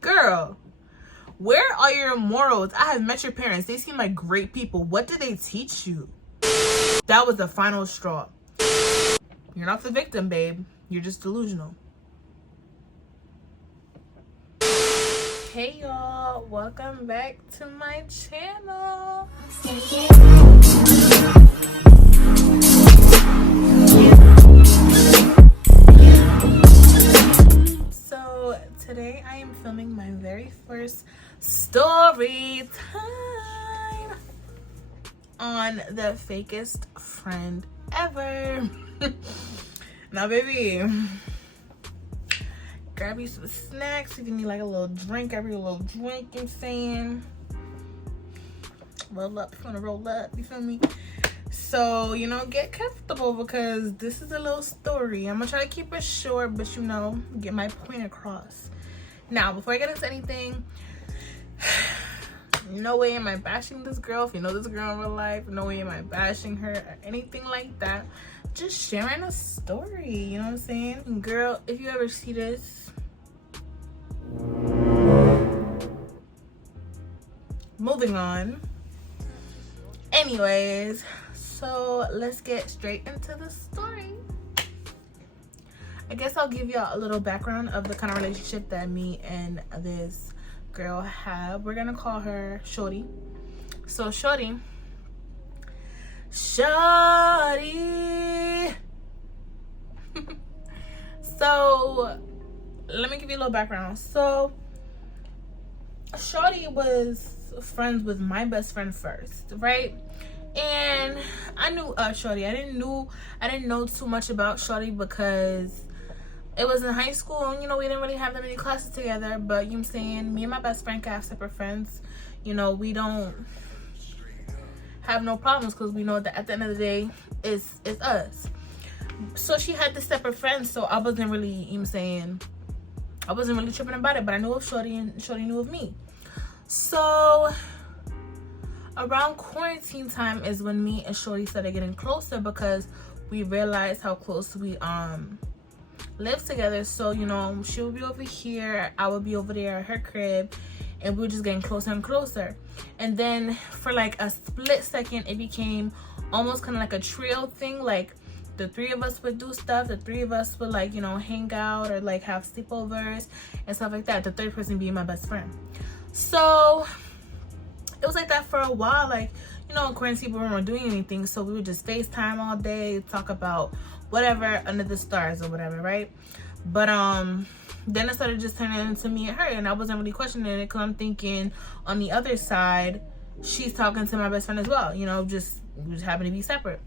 Girl, where are your morals? I have met your parents. They seem like great people. What did they teach you? That was the final straw. You're not the victim, babe. You're just delusional. Hey y'all, welcome back to my channel. So today I am filming my very first story time on the fakest friend ever. Now baby, grab you some snacks if you need like a little drink. Grab you a little drink, you know what I'm saying? Roll up if you want to roll up, you feel me? So, you know, get comfortable because this is a little story. I'm gonna try to keep it short, but you know, get my point across. Now, before I get into anything, no way am I bashing this girl. If you know this girl in real life, no way am I bashing her or anything like that. Just sharing a story, you know what I'm saying? And girl, if you ever see this, moving on. Anyways, so let's get straight into the story. I guess I'll give y'all a little background of the kind of relationship that me and this girl have. We're gonna call her Shorty. So Shorty. So let me give you a little background. So Shorty was friends with my best friend first, right? And I knew Shorty. I didn't know too much about Shorty because it was in high school and, you know, we didn't really have that many classes together. But you know what I'm saying, me and my best friend can have separate friends. You know, we don't have no problems because we know that at the end of the day it's us. So she had the separate friends, so I wasn't really, you know what I'm saying, I wasn't really tripping about it, but I knew of Shorty and Shorty knew of me. So around quarantine time is when me and Shorty started getting closer because we realized how close we lived together. So, you know, she would be over here, I would be over there at her crib, and we were just getting closer and closer. And then for like a split second, it became almost kind of like a trio thing. Like the three of us would do stuff, the three of us would, like, you know, hang out or like have sleepovers and stuff like that, the third person being my best friend. So it was like that for a while. Like, you know, in quarantine we weren't doing anything, so we would just FaceTime all day, talk about whatever under the stars or whatever, right? But then it started just turning into me and her, and I wasn't really questioning it because I'm thinking on the other side she's talking to my best friend as well, you know, just we just happen to be separate.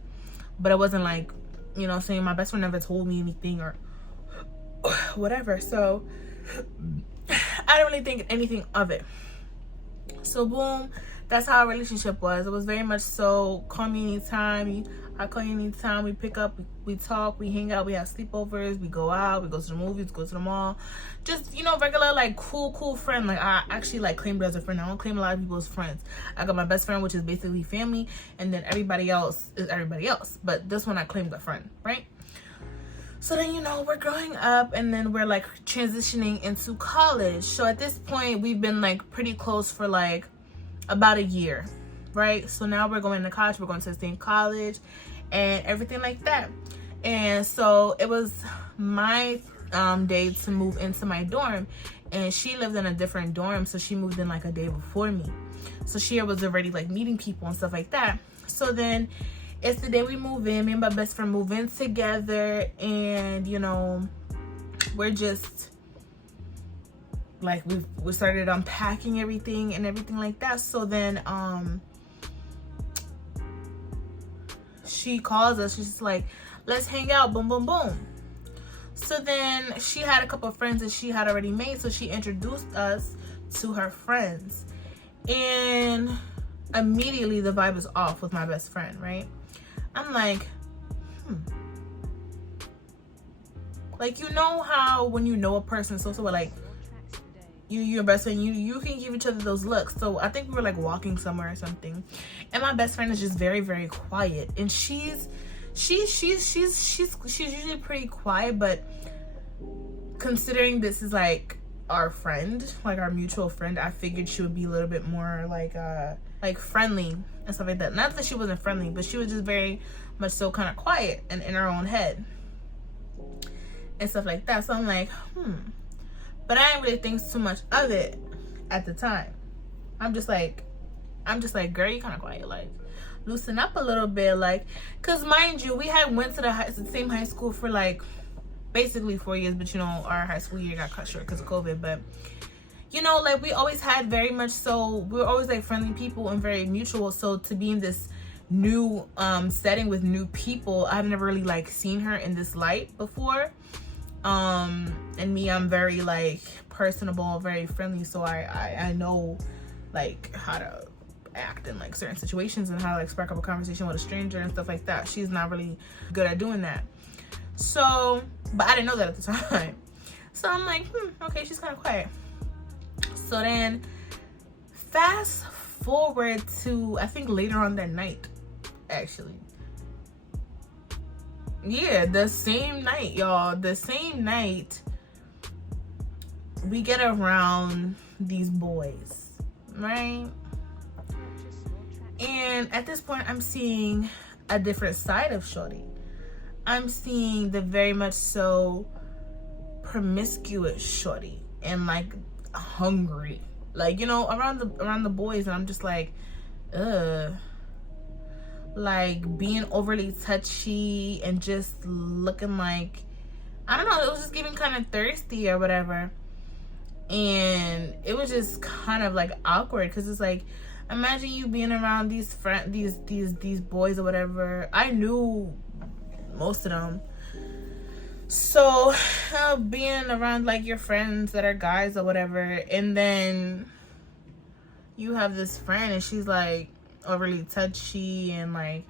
But it wasn't like, you know, saying my best friend never told me anything or whatever. So I didn't really think anything of it. So boom, that's how our relationship was. It was very much so, call me anytime, I call you anytime, we pick up, we talk, we hang out, we have sleepovers, we go out, we go to the movies, go to the mall. Just, you know, regular, like, cool friend. Like, I actually, like, claim her as a friend. I don't claim a lot of people's friends. I got my best friend, which is basically family, and then everybody else is everybody else. But this one I claimed a friend, right? So then, you know, we're growing up and then we're like transitioning into college. So at this point, we've been like pretty close for like about a year, right? So now we're going to college, we're going to the same college and everything like that. And so it was my day to move into my dorm, and she lived in a different dorm, so she moved in like a day before me. So she was already like meeting people and stuff like that. So then it's the day we move in, me and my best friend move in together, and you know, we're just like, we started unpacking everything and everything like that. So then she calls us, she's like, let's hang out, boom boom boom. So then she had a couple of friends that she had already made, so she introduced us to her friends, and immediately the vibe was off with my best friend, right? I'm like, like, you know how when you know a person so like your best friend, you can give each other those looks. So I think we were like walking somewhere or something, and my best friend is just very quiet, and she's usually pretty quiet, but considering this is like our friend, like our mutual friend, I figured she would be a little bit more like friendly and stuff like that. Not that she wasn't friendly, but she was just very much so kind of quiet and in her own head and stuff like that. So I'm like, but I didn't really think too much of it at the time. I'm just like, girl, you kind of quiet, like loosen up a little bit, like, cause mind you, we had went to the same high school for like basically 4 years, but you know, our high school year got cut short because of COVID. But you know, like, we always had very much so, we were always like friendly people and very mutual. So to be in this new setting with new people, I've never really like seen her in this light before. And me, I'm very like personable, very friendly, so I know like how to act in like certain situations and how to like spark up a conversation with a stranger and stuff like that. She's not really good at doing that. So, but I didn't know that at the time. So I'm like, okay, she's kind of quiet. So then fast forward to, I think later on that night, actually. Yeah, the same night, y'all. The same night we get around these boys, right? And at this point, I'm seeing a different side of shorty. I'm seeing the very much so promiscuous shorty and like hungry, like, you know, around the boys. And I'm just like, like being overly touchy and just looking like, I don't know, it was just giving kind of thirsty or whatever. And it was just kind of like awkward, because it's like, imagine you being around these boys or whatever. I knew most of them, so being around like your friends that are guys or whatever, and then you have this friend and she's like overly touchy and like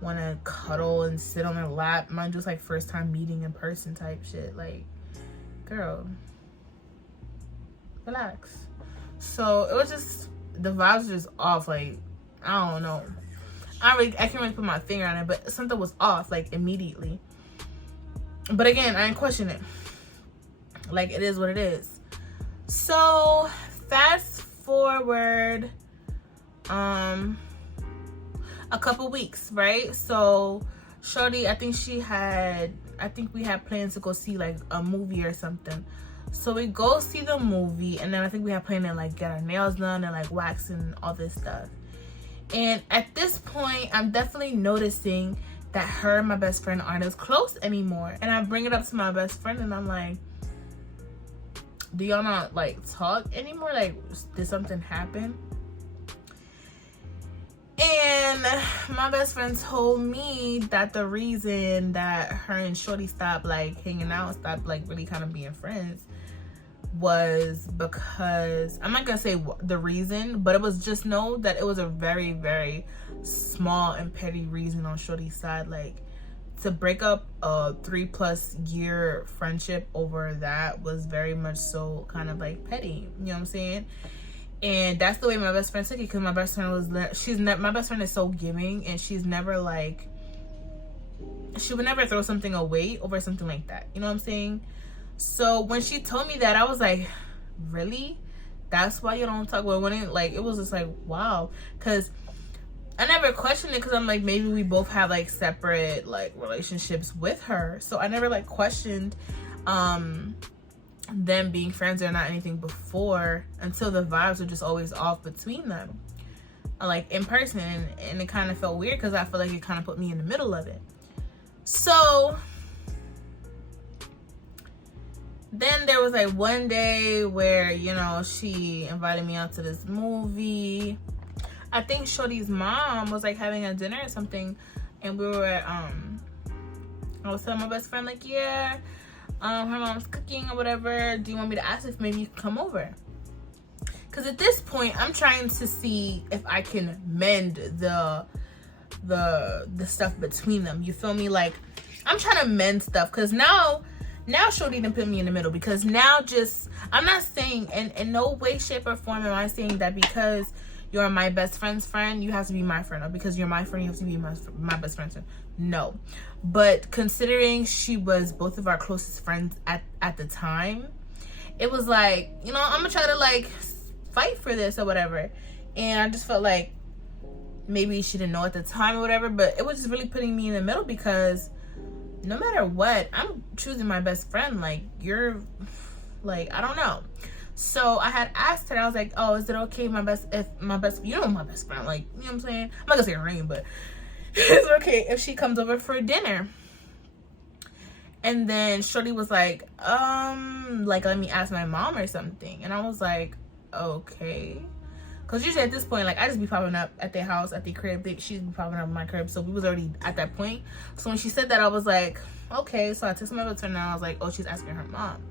want to cuddle and sit on her lap. Mine just like first time meeting in person type shit. Like, girl, relax. So it was just, the vibes were just off. Like, I don't know, I can't really put my finger on it, but something was off like immediately. But again, I didn't question it. Like, it is what it is. So fast forward a couple weeks, right? So shorty, I think we had plans to go see like a movie or something. So we go see the movie, and then I think we had planned to like get our nails done and like wax and all this stuff. And at this point, I'm definitely noticing that her and my best friend aren't as close anymore. And I bring it up to my best friend and I'm like, do y'all not like talk anymore? Like, did something happen? And my best friend told me that the reason that her and shorty stopped like hanging out, stopped like really kind of being friends, was because, I'm not gonna say the reason, but it was just know that it was a very, very small and petty reason on shorty's side. Like, to break up a 3+ year friendship over that was very much so kind of like petty, you know what I'm saying? And that's the way my best friend took it, because my best friend was, my best friend is so giving, and she's never like, she would never throw something away over something like that, you know what I'm saying? So when she told me that, I was like, really? That's why you don't talk? Well, when it, like, it was just like, wow. Because I never questioned it, because I'm like, maybe we both have like separate like relationships with her. So I never like questioned them being friends or not anything before, until the vibes were just always off between them, like in person. And it kind of felt weird, because I feel like it kind of put me in the middle of it. So then there was like one day where, you know, she invited me out to this movie. I think shorty's mom was like having a dinner or something, and we were I was telling my best friend like, yeah, her mom's cooking or whatever. Do you want me to ask if maybe you can come over? Because at this point, I'm trying to see if I can mend the stuff between them. You feel me? Like, I'm trying to mend stuff, because now shorty didn't put me in the middle. Because now, just, I'm not saying in no way, shape, or form am I saying that because you're my best friend's friend, you have to be my friend, or because you're my friend, you have to be my best friend's friend. No. But considering she was both of our closest friends at the time, it was like, you know, I'm gonna try to like fight for this or whatever. And I just felt like maybe she didn't know at the time or whatever, but it was just really putting me in the middle, because no matter what, I'm choosing my best friend. Like, you're like, I don't know. So I had asked her, I was like, oh, is it okay if my best friend, like, you know what I'm saying? I'm not gonna say her name, but is it okay if she comes over for dinner? And then shorty was like, let me ask my mom or something. And I was like, okay. Because usually at this point, like, I just be popping up at their house, at their crib. She'd be popping up at my crib. So we was already at that point. So when she said that, I was like, okay. So I took my best friend and I was like, oh, she's asking her mom.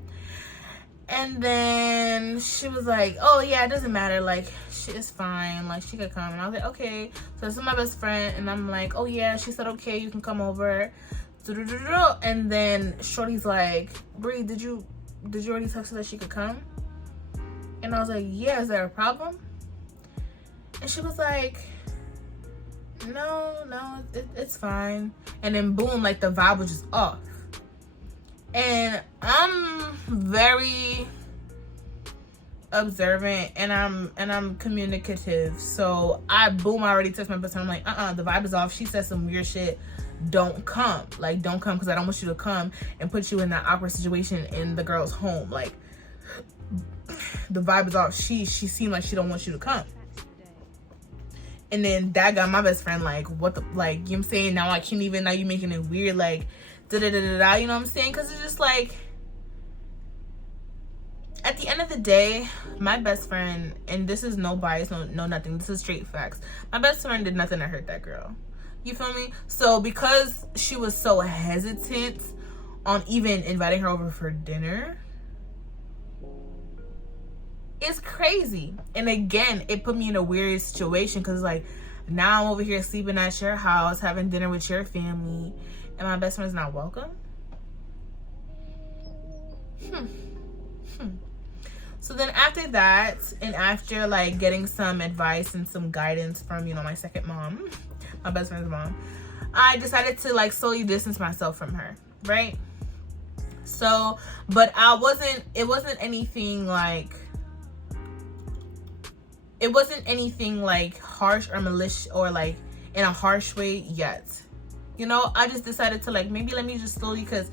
And then she was like, oh, yeah, it doesn't matter. Like, it's fine. Like, she could come. And I was like, okay. So this is my best friend. And I'm like, oh, yeah. She said, okay, you can come over. And then shorty's like, Bree, did you already text her that she could come? And I was like, yeah, is there a problem? And she was like, no, it's fine. And then boom, like, the vibe was just off. And I'm very observant and I'm communicative. So I already texted my best friend. I'm like, the vibe is off. She said some weird shit. Don't come. Like, don't come, because I don't want you to come and put you in that awkward situation in the girl's home. Like, the vibe is off. She seemed like she don't want you to come. And then that got my best friend like, what the, like, you know what I'm saying? Now I can't even, now you making it weird, like, da-da-da-da-da, you know what I'm saying? Because it's just like, at the end of the day, my best friend, and this is no bias, no nothing, this is straight facts. My best friend did nothing to hurt that girl. You feel me? So because she was so hesitant on even inviting her over for dinner, it's crazy. And again, it put me in a weird situation, because like, now I'm over here sleeping at your house, having dinner with your family, and my best friend's not welcome. So then after that, and after like getting some advice and some guidance from, you know, my second mom, my best friend's mom, I decided to like slowly distance myself from her, right? So, but it wasn't anything like harsh or malicious or like in a harsh way yet. You know, I just decided to like, maybe let me just slowly, because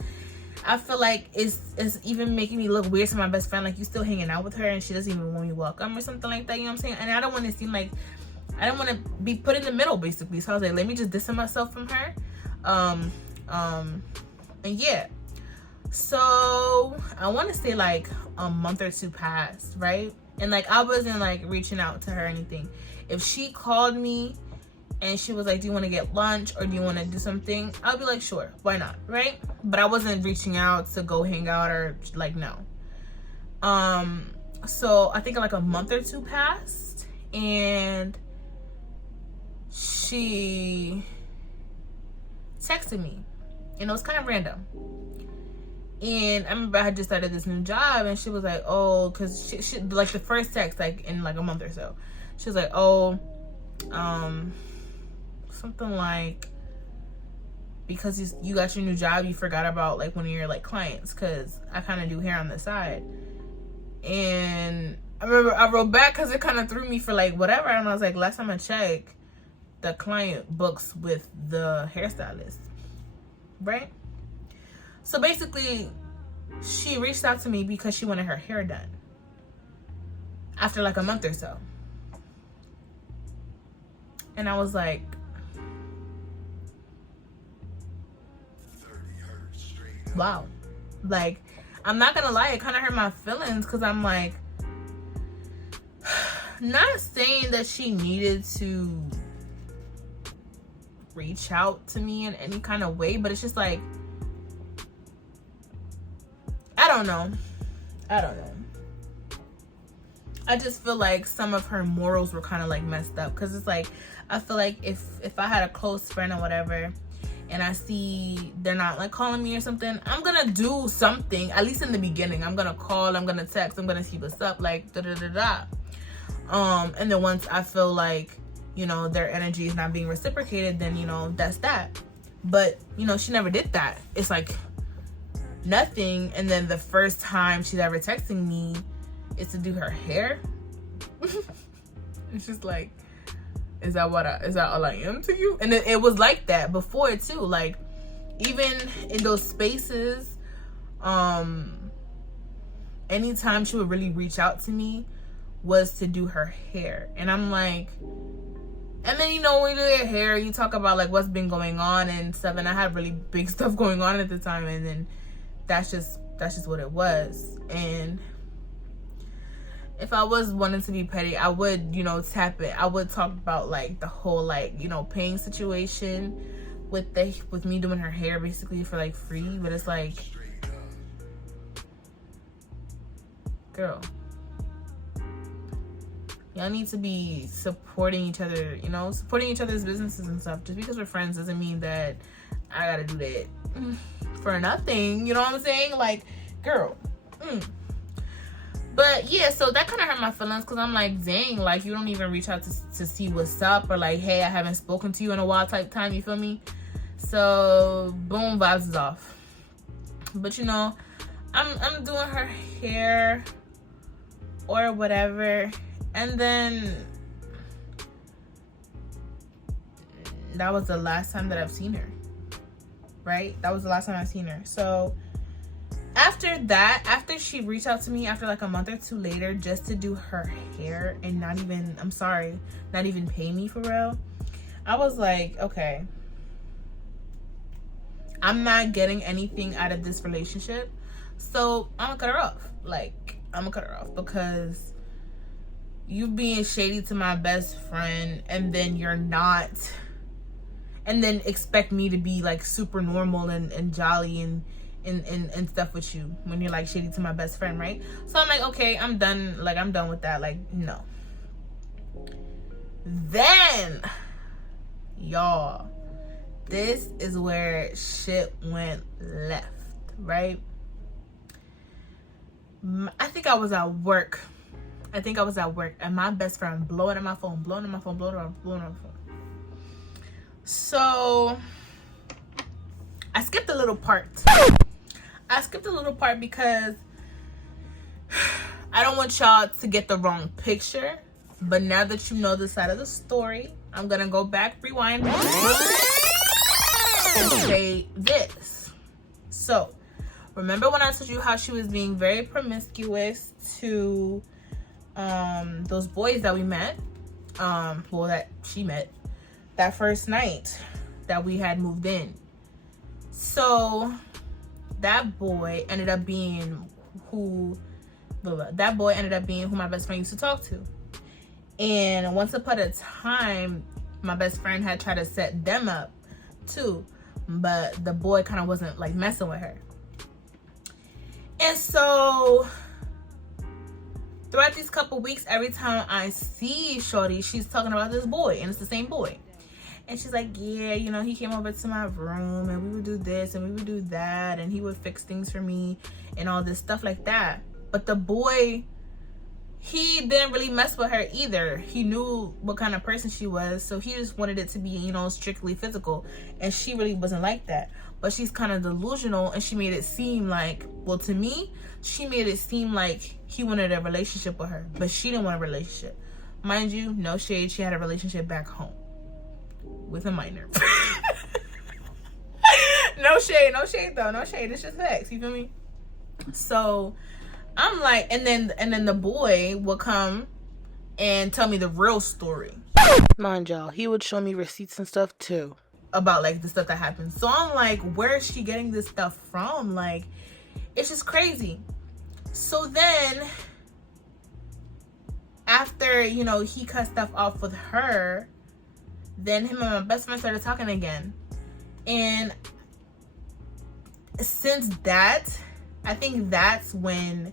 I feel like it's even making me look weird to my best friend. Like, you still hanging out with her and she doesn't even want me welcome or something like that. You know what I'm saying? And I don't want to seem like, I don't want to be put in the middle, basically. So I was like, let me just distance myself from her. And yeah. So I want to say like a month or two passed, right? And like, I wasn't like reaching out to her or anything. If she called me and she was like, do you want to get lunch or do you want to do something? I'll be like, sure, why not, right? But I wasn't reaching out to go hang out or like, no. So I think like a month or two passed and she texted me, and it was kind of random. And I remember I had just started this new job, and she was like, oh, because she like the first text, like in like a month or so, she was like, oh, something like, because you got your new job, you forgot about like one of your like clients, because I kind of do hair on the side. And I remember I wrote back because it kind of threw me for like whatever, and I was like, last time I checked, the client books with the hairstylist, right? So basically, she reached out to me because she wanted her hair done after like a month or so. And I was like, wow. Like, I'm not gonna lie, it kind of hurt my feelings, because I'm like, not saying that she needed to reach out to me in any kind of way, but it's just like, I don't know. I just feel like some of her morals were kind of like messed up, because it's like, I feel like if I had a close friend or whatever, and I see they're not like calling me or something, I'm gonna do something, at least in the beginning. I'm gonna call, I'm gonna text, I'm gonna see what's up, like da-da-da-da. And then once I feel like, you know, their energy is not being reciprocated, then, you know, that's that. But, you know, she never did that. It's like, nothing. And then the first time she's ever texting me is to do her hair. It's just like, is that all I am to you? And it was like that before too. Like, even in those spaces, anytime she would really reach out to me was to do her hair. And I'm like, and then, you know, when you do your hair, you talk about like what's been going on and stuff. And I had really big stuff going on at the time. And then that's just what it was. And if I was wanting to be petty, I would, you know, tap it. I would talk about like the whole, like, you know, paying situation with me doing her hair basically for like free. But it's like, girl, y'all need to be supporting each other, you know, supporting each other's businesses and stuff. Just because we're friends doesn't mean that I gotta do that for nothing. You know what I'm saying? Like, girl. But yeah, so that kind of hurt my feelings, because I'm like, dang, like, you don't even reach out to see what's up, or like, hey, I haven't spoken to you in a while type time, you feel me? So boom, vibes is off. But you know, I'm doing her hair or whatever, and then that was the last time that I've seen her, right? That was the last time I've seen her. So after that, after she reached out to me after like a month or two later just to do her hair and not even pay me for real, I was like, okay, I'm not getting anything out of this relationship, so I'm gonna cut her off. Like, I'm gonna cut her off, because you being shady to my best friend and then you're not, and then expect me to be like super normal and jolly and stuff with you when you're like shady to my best friend, right? So I'm like, okay, I'm done. Like, I'm done with that. Like, no. Then, y'all, this is where shit went left, right? I think I was at work. And my best friend blowing up my phone. So I skipped a little part. Because I don't want y'all to get the wrong picture. But now that you know the side of the story, I'm gonna go back, rewind, and say this. So, remember when I told you how she was being very promiscuous to those boys that we met? That she met that first night that we had moved in. So that boy ended up being who my best friend used to talk to. And once upon a time, my best friend had tried to set them up too, but the boy kind of wasn't like messing with her. And so throughout these couple weeks, every time I see shorty, she's talking about this boy, and it's the same boy. And she's like, yeah, you know, he came over to my room and we would do this and we would do that, and he would fix things for me and all this stuff like that. But the boy, he didn't really mess with her either. He knew what kind of person she was, so he just wanted it to be, you know, strictly physical. And she really wasn't like that. But she's kind of delusional, and she made it seem like, well, to me, she made it seem like he wanted a relationship with her, but she didn't want a relationship. Mind you, no shade, she had a relationship back home with a minor. No shade though, no shade. It's just facts, you feel me? So I'm like, and then the boy would come and tell me the real story. Mind y'all, he would show me receipts and stuff too about like the stuff that happened. So I'm like, where is she getting this stuff from? Like, it's just crazy. So then after, you know, he cut stuff off with her, then him and my best friend started talking again. And since that, I think that's when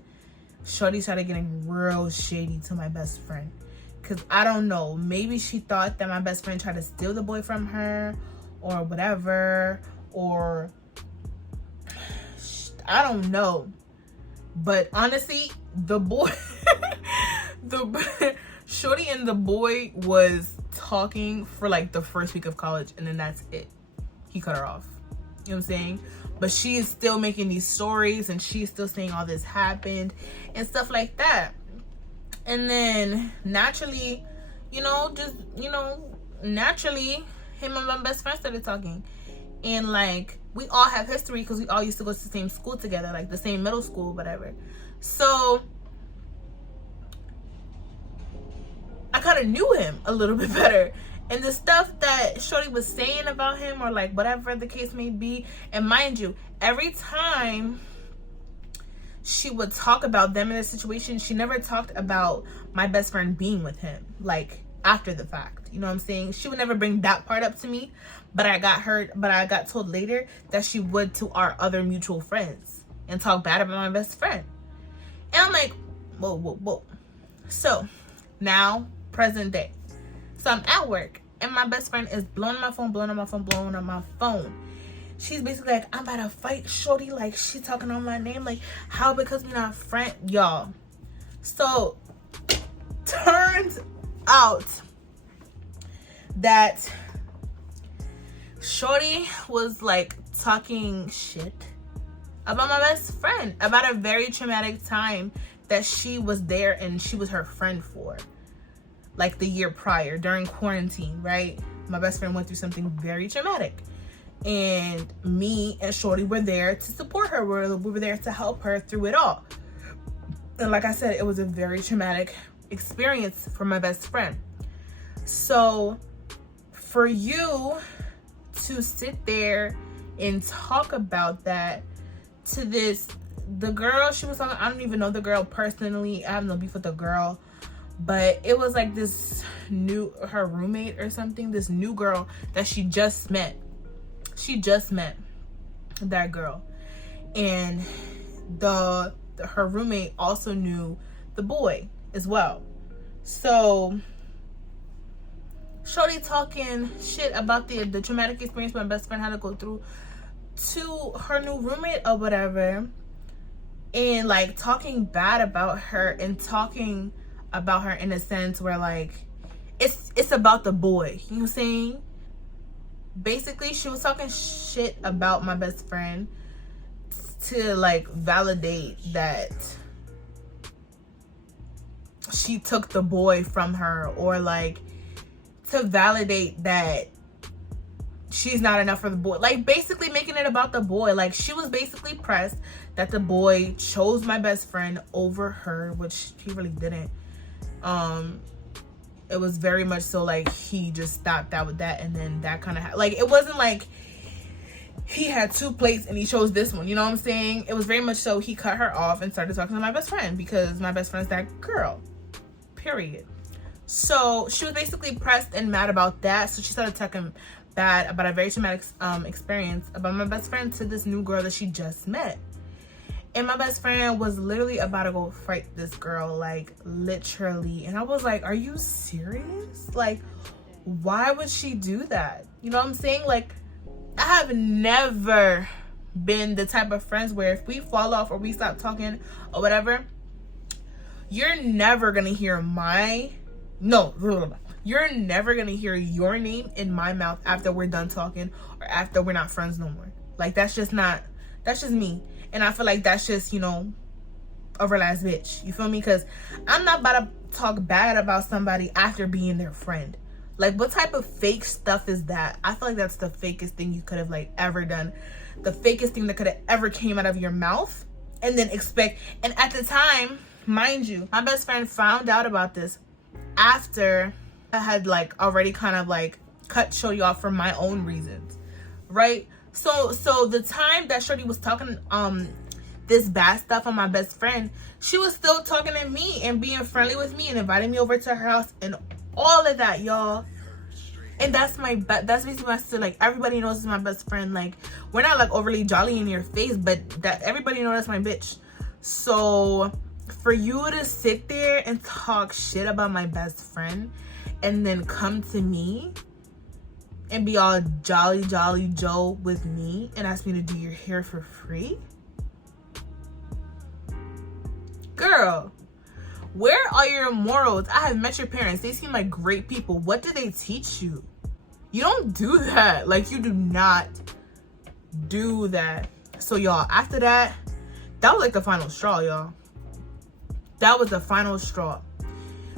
shorty started getting real shady to my best friend. Because I don't know, maybe she thought that my best friend tried to steal the boy from her or whatever, or I don't know. But honestly, the boy shorty and the boy was talking for like the first week of college, and then that's it. He cut her off. You know what I'm saying? But she is still making these stories and she's still saying all this happened and stuff like that. And then naturally, naturally, him and my best friend started talking. And like, we all have history because we all used to go to the same school together, like the same middle school, whatever. So I kind of knew him a little bit better. And the stuff that Shorty was saying about him, or like whatever the case may be, and mind you, every time she would talk about them in a situation, she never talked about my best friend being with him, like after the fact. You know what I'm saying? She would never bring that part up to me, but I got told later that she would to our other mutual friends and talk bad about my best friend. And I'm like, whoa. So now, present day. So I'm at work and my best friend is blowing on my phone. She's basically like, I'm about to fight Shorty. Like, she talking on my name. Like, how? Because we're not friends, y'all. So turns out that Shorty was like talking shit about my best friend about a very traumatic time that she was there and she was her friend for, like the year prior during quarantine, right? My best friend went through something very traumatic, and me and Shorty were there to support her. We were there to help her through it all. And like I said, it was a very traumatic experience for my best friend. So for you to sit there and talk about that to the girl she was talking, I don't even know the girl personally. I have no beef with the girl, but it was like her roommate or something, this new girl that she just met that girl, and her roommate also knew the boy as well. So Shorty talking shit about the traumatic experience my best friend had to go through to her new roommate or whatever, and like talking bad about her and talking about her in a sense where like it's about the boy. You know what I'm saying? Basically, she was talking shit about my best friend to like validate that she took the boy from her, or like to validate that she's not enough for the boy. Like basically making it about the boy. Like she was basically pressed that the boy chose my best friend over her, which he really didn't. It was very much so like he just stopped out with that, and then that kind of like, it wasn't like he had two plates and he chose this one, you know what I'm saying? It was very much so he cut her off and started talking to my best friend because my best friend's that girl, period. So she was basically pressed and mad about that, so she started talking bad about a very traumatic experience about my best friend to this new girl that she just met. And my best friend was literally about to go fight this girl, like literally. And I was like, are you serious? Like, why would she do that? You know what I'm saying? Like, I have never been the type of friends where if we fall off or we stop talking or whatever, you're never gonna hear you're never gonna hear your name in my mouth after we're done talking or after we're not friends no more. Like, that's just me. And I feel like that's just, a real ass bitch. You feel me? Because I'm not about to talk bad about somebody after being their friend. Like, what type of fake stuff is that? I feel like that's the fakest thing you could have like ever done. The fakest thing that could have ever came out of your mouth. And then and at the time, mind you, my best friend found out about this after I had like already kind of like cut Shorty off for my own reasons, right? So the time that Shorty was talking this bad stuff on my best friend, she was still talking to me and being friendly with me and inviting me over to her house and all of that, y'all. And that's basically my sister. Like, everybody knows it's my best friend. Like, we're not like overly jolly in your face, but that everybody knows that's my bitch. So for you to sit there and talk shit about my best friend and then come to me and be all jolly Joe with me and ask me to do your hair for free? Girl, where are your morals? I have met your parents. They seem like great people. What did they teach you? You don't do that. Like, you do not do that. So y'all, after that, that was like the final straw, y'all. That was the final straw.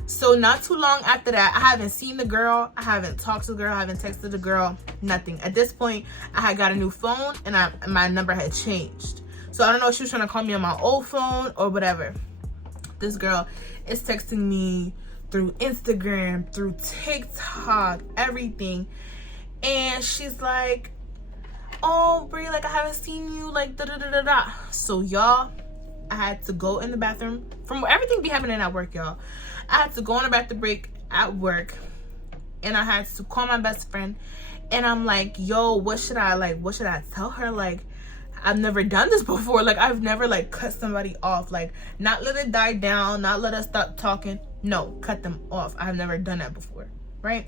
So not too long after that, I haven't seen the girl, I haven't talked to the girl, I haven't texted the girl, nothing. At this point, I had got a new phone and my number had changed. So I don't know if she was trying to call me on my old phone or whatever. This girl is texting me through Instagram, through TikTok, everything. And she's like, oh, Brie, like I haven't seen you, like da-da-da-da-da. So y'all, I had to go in the bathroom. From everything be happening at work, y'all. I had to go on a bathroom break at work. And I had to call my best friend. And I'm like, yo, what should I tell her? Like, I've never done this before. Like, I've never like cut somebody off. Like, not let it die down, not let us stop talking. No, cut them off. I've never done that before, right?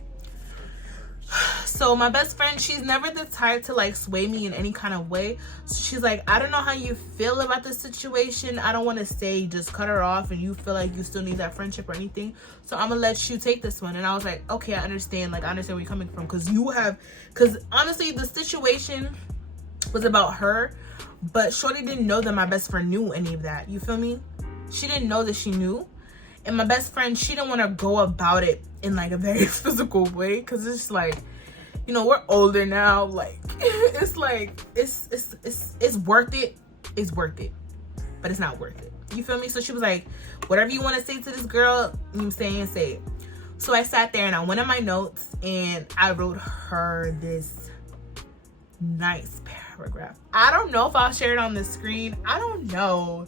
So my best friend, she's never the type to like sway me in any kind of way. So she's like, I don't know how you feel about this situation. I don't want to say just cut her off and you feel like you still need that friendship or anything. So I'm gonna let you take this one. And I was like, okay, I understand. Like, I understand where you're coming from. Because honestly, the situation was about her. But shorty didn't know that my best friend knew any of that. You feel me? She didn't know that she knew. And my best friend, she didn't want to go about it in like a very physical way, because it's like, you know, we're older now. Like, it's like it's worth it. It's worth it, but it's not worth it. You feel me? So she was like, whatever you want to say to this girl, I'm saying, say it. So I sat there and I went in my notes and I wrote her this nice paragraph. I don't know if I'll share it on the screen. I don't know.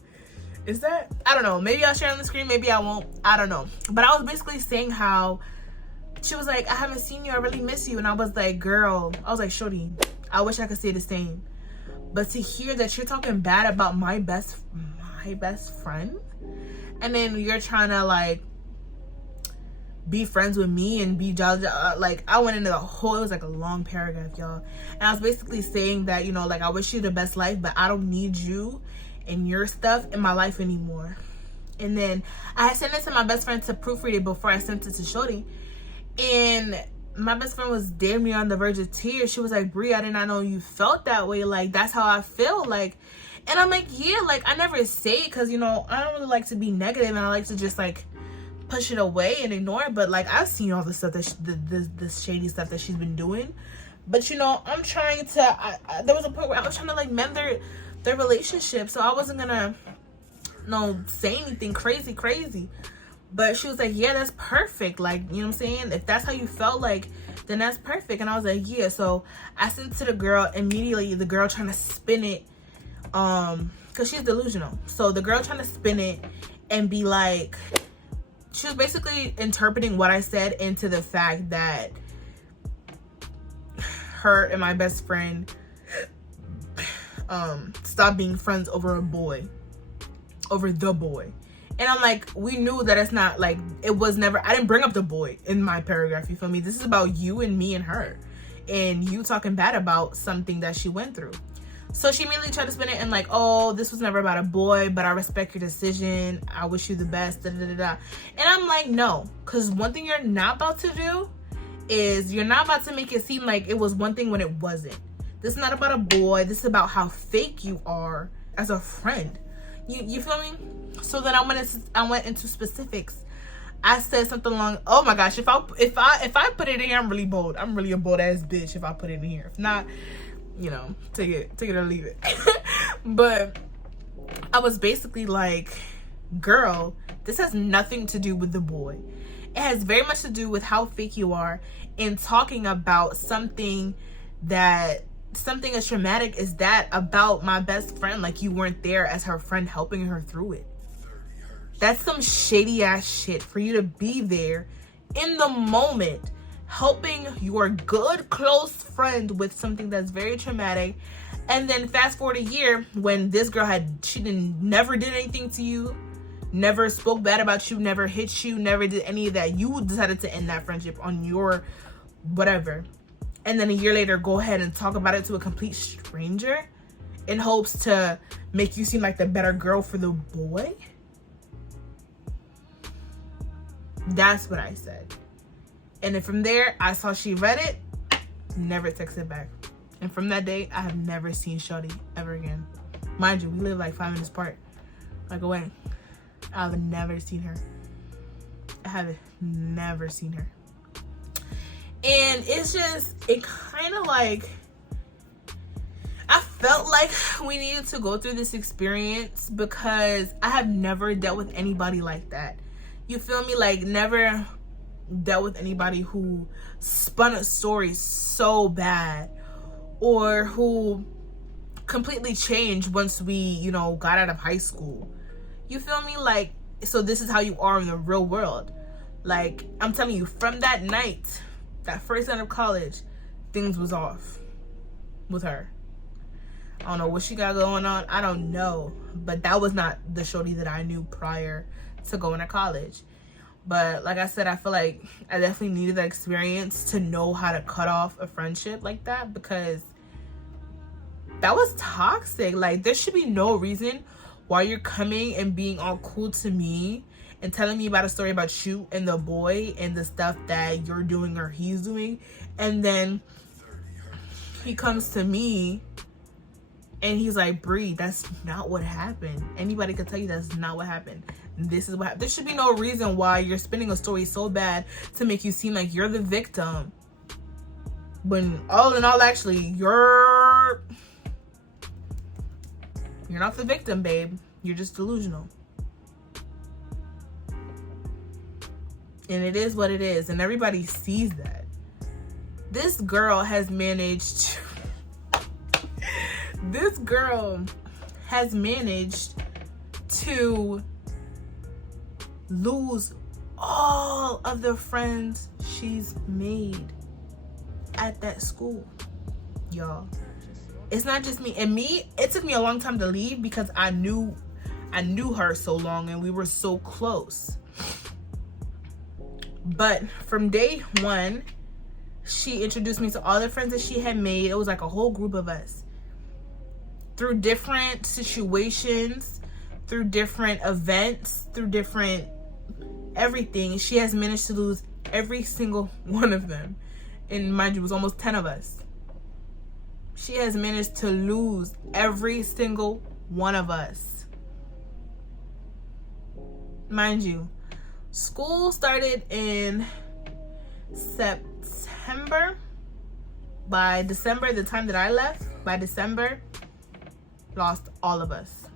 Is that? I don't know. Maybe I'll share it on the screen. Maybe I won't. I don't know. But I was basically saying how she was like, I haven't seen you. I really miss you. And I was like, girl, I was like, shorty, I wish I could say the same. But to hear that you're talking bad about my best friend, and then you're trying to like be friends with me and be judged, like I went into the whole, it was like a long paragraph, y'all. And I was basically saying that, you know, like I wish you the best life, but I don't need you and your stuff in my life anymore. And then I had sent it to my best friend to proofread it before I sent it to shorty. And my best friend was damn near on the verge of tears. She was like, Brie, I did not know you felt that way. Like, that's how I feel. Like, and I'm like, yeah, like I never say it because, you know, I don't really like to be negative and I like to just like push it away and ignore it. But like, I've seen all the stuff that this shady stuff that she's been doing. But, you know, I'm trying to, there was a point where I was trying to like mend their relationship. So I wasn't gonna, say anything crazy. But she was like, yeah, that's perfect. Like, you know what I'm saying? If that's how you felt, like, then that's perfect. And I was like, yeah. So I sent it to the girl immediately. The girl trying to spin it, because she's delusional. So the girl trying to spin it and be like, she was basically interpreting what I said into the fact that her and my best friend stopped being friends over the boy. And I'm like, we knew that it's not like, it was never, I didn't bring up the boy in my paragraph, you feel me? This is about you and me and her. And you talking bad about something that she went through. So she immediately tried to spin it and like, oh, this was never about a boy, but I respect your decision. I wish you the best, da-da-da-da. And I'm like, no. Because one thing you're not about to do is you're not about to make it seem like it was one thing when it wasn't. This is not about a boy. This is about how fake you are as a friend. You feel me? So then I went into specifics. I said something along, oh my gosh, if I put it in here, I'm really bold. I'm really a bold ass bitch if I put it in here. If not, you know, take it or leave it. But I was basically like, girl, this has nothing to do with the boy. It has very much to do with how fake you are in talking about something as traumatic as that about my best friend. Like, you weren't there as her friend helping her through it. That's some shady ass shit for you to be there in the moment helping your good close friend with something that's very traumatic. And then fast forward a year when this girl never did anything to you, never spoke bad about you, never hit you, never did any of that. You decided to end that friendship on your whatever. And then a year later, go ahead and talk about it to a complete stranger in hopes to make you seem like the better girl for the boy. That's what I said. And then from there, I saw she read it, never texted back. And from that day, I have never seen Shorty ever again. Mind you, we live like 5 minutes apart, like away. I've never seen her. I have never seen her. And it's just, it kind of like, I felt like we needed to go through this experience because I have never dealt with anybody like that. You feel me? Like, never dealt with anybody who spun a story so bad or who completely changed once we, you know, got out of high school. You feel me? Like, so this is how you are in the real world. Like, I'm telling you, from that night, that first night of college, things was off with her. I don't know what she got going on. I don't know. But that was not the Shorty that I knew prior to going to college. But like I said, I feel like I definitely needed that experience to know how to cut off a friendship like that, because that was toxic. Like, there should be no reason why you're coming and being all cool to me and telling me about a story about you and the boy and the stuff that you're doing or he's doing, and then he comes to me and he's like, Bree, that's not what happened. Anybody could tell you that's not what happened. This is what happened. There should be no reason why you're spinning a story so bad to make you seem like you're the victim, when all in all, actually, you're not the victim, babe. You're just delusional. And it is what it is, and everybody sees that. This girl has managed to lose all of the friends she's made at that school, y'all. It's not just me. And me, it took me a long time to leave because I knew her so long and we were so close. But from day one, she introduced me to all the friends that she had made. It was like a whole group of us. Through different situations, through different events, through different everything, she has managed to lose every single one of them. And mind you, it was almost 10 of us. She has managed to lose every single one of us. Mind you, school started in September. By December, the time that I left, by December, lost all of us.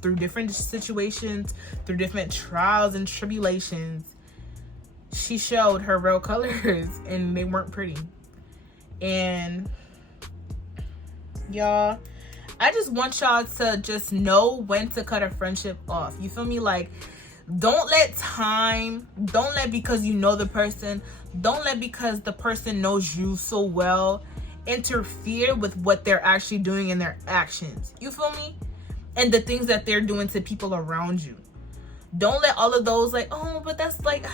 Through different situations, through different trials and tribulations, she showed her real colors, and they weren't pretty. And y'all, I just want y'all to just know when to cut a friendship off. You feel me? Like, don't let because you know the person, don't let because the person knows you so well interfere with what they're actually doing in their actions. You feel me? And the things that they're doing to people around you. Don't let all of those, like, oh, but that's like,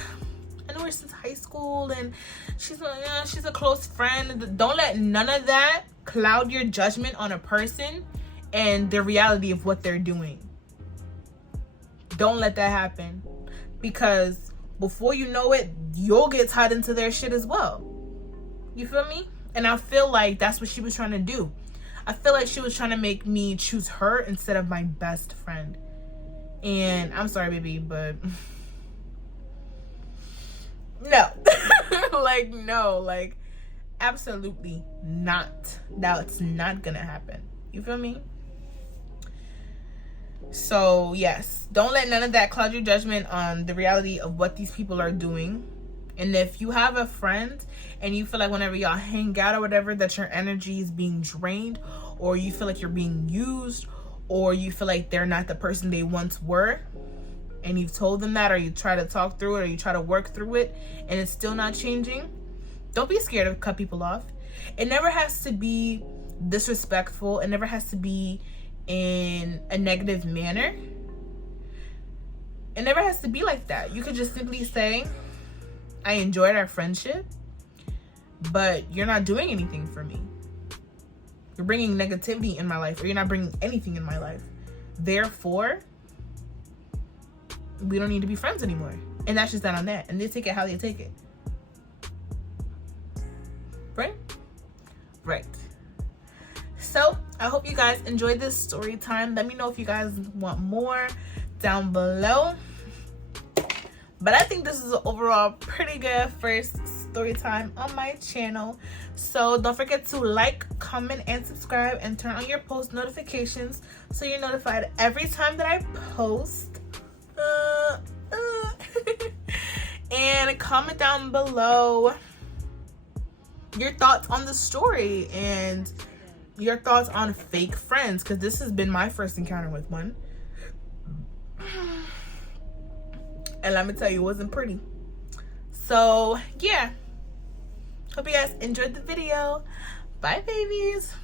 I know her since high school and she's a close friend. Don't let none of that cloud your judgment on a person and the reality of what they're doing. Don't let that happen, because before you know it, you'll get tied into their shit as well. You feel me? And I feel like that's what she was trying to do. I feel like she was trying to make me choose her instead of my best friend. And I'm sorry, baby, but no. Like, absolutely not. That's not gonna happen. You feel me? So yes, don't let none of that cloud your judgment on the reality of what these people are doing. And if you have a friend and you feel like whenever y'all hang out or whatever that your energy is being drained, or you feel like you're being used, or you feel like they're not the person they once were, and you've told them that, or you try to talk through it, or you try to work through it and it's still not changing, don't be scared to cut people off. It never has to be disrespectful. It never has to be in a negative manner. It never has to be like that. You could just simply say, I enjoyed our friendship, but you're not doing anything for me. You're bringing negativity in my life, or you're not bringing anything in my life. Therefore, we don't need to be friends anymore. And that's just that on that. And they take it how they take it. I hope you guys enjoyed this story time. Let me know if you guys want more down below. But I think this is an overall pretty good first story time on my channel. So don't forget to like, comment, and subscribe, and turn on your post notifications so you're notified every time that I post. And comment down below your thoughts on the story and your thoughts on fake friends, because this has been my first encounter with one. And let me tell you, it wasn't pretty. So yeah, hope you guys enjoyed the video. Bye, babies.